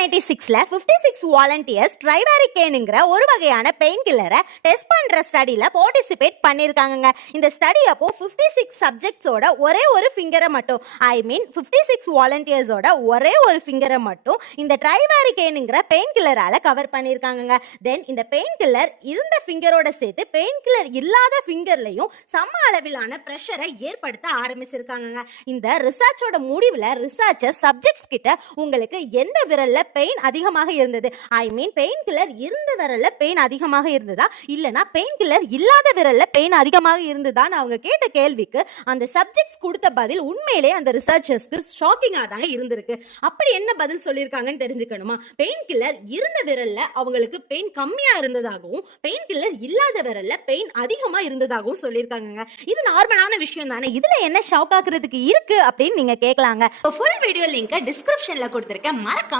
1996ல 56 volunteers ட்ரைவாரிகேனுங்கிற ஒரு வகையான pain கில்லரை test பண்ற ஸ்டடியில பார்ட்டிசிபேட் பண்ணிருக்காங்க. இந்த ஸ்டடி அப்போ 56 சப்ஜெக்ட்ஸோட ஒரே ஒரு ஃபிங்கரை மட்டும் 56 வாலண்டியர்ஸோட ஒரே ஒரு ஃபிங்கரை மட்டும் இந்த ட்ரைவாரிகேனுங்கிற பெயின் கில்லரால கவர் பண்ணிருக்காங்க. தென் இந்த பெயின் கில்லர் இருந்த ஃபிங்கரோட சேர்த்து பெயின் கில்லர் இல்லாத ஃபிங்கர்லயும் சம அளவிலான பிரஷரை ஏற்படுத்த ஆரம்பிச்சிருக்காங்க. இந்த ரிசர்ச்சோட முடிவுல ரிசர்ச்சர் சப்ஜெக்ட்ஸ் கிட்ட உங்களுக்கு எந்த விரல்ல பெயின் அதிகமாக இருந்தது, பெயின் கில்லர் இருந்த விரல்ல பெயின் அதிகமாக இருந்ததா இல்லனா பெயின் கில்லர் இல்லாத விரல்ல பெயின் அதிகமாக இருந்ததான்னு அவங்க கேட்ட கேள்விக்கு அந்த சப்ஜெக்ட்ஸ் கொடுத்த பதில் உண்மையிலே அந்த ரிசர்ச்சர்ஸ்க்கு ஷாக்கிங்கா தாங்க இருந்திருக்கு. அப்படி என்ன பதில் சொல்லியிருக்காங்கன்னு தெரிஞ்சுக்கணுமா? பெயின் கில்லர் இருந்த விரல்ல அவங்களுக்கு பெயின் கம்மியா இருந்ததாகவும் பெயின் கில்லர் இல்லாத விரல்ல பெயின் அதிகமா இருந்ததாகவும் சொல்லியிருக்காங்க. இது நார்மலான விஷயம் தானே, இதுல என்ன ஷாக் ஆக்குறதுக்கு இருக்கு அப்படின்னு நீங்க கேட்கலாங்க. ஃபுல் வீடியோ லிங்க் டிஸ்கிரிப்ஷன்ல கொடுத்திருக்கேன், மறக்காம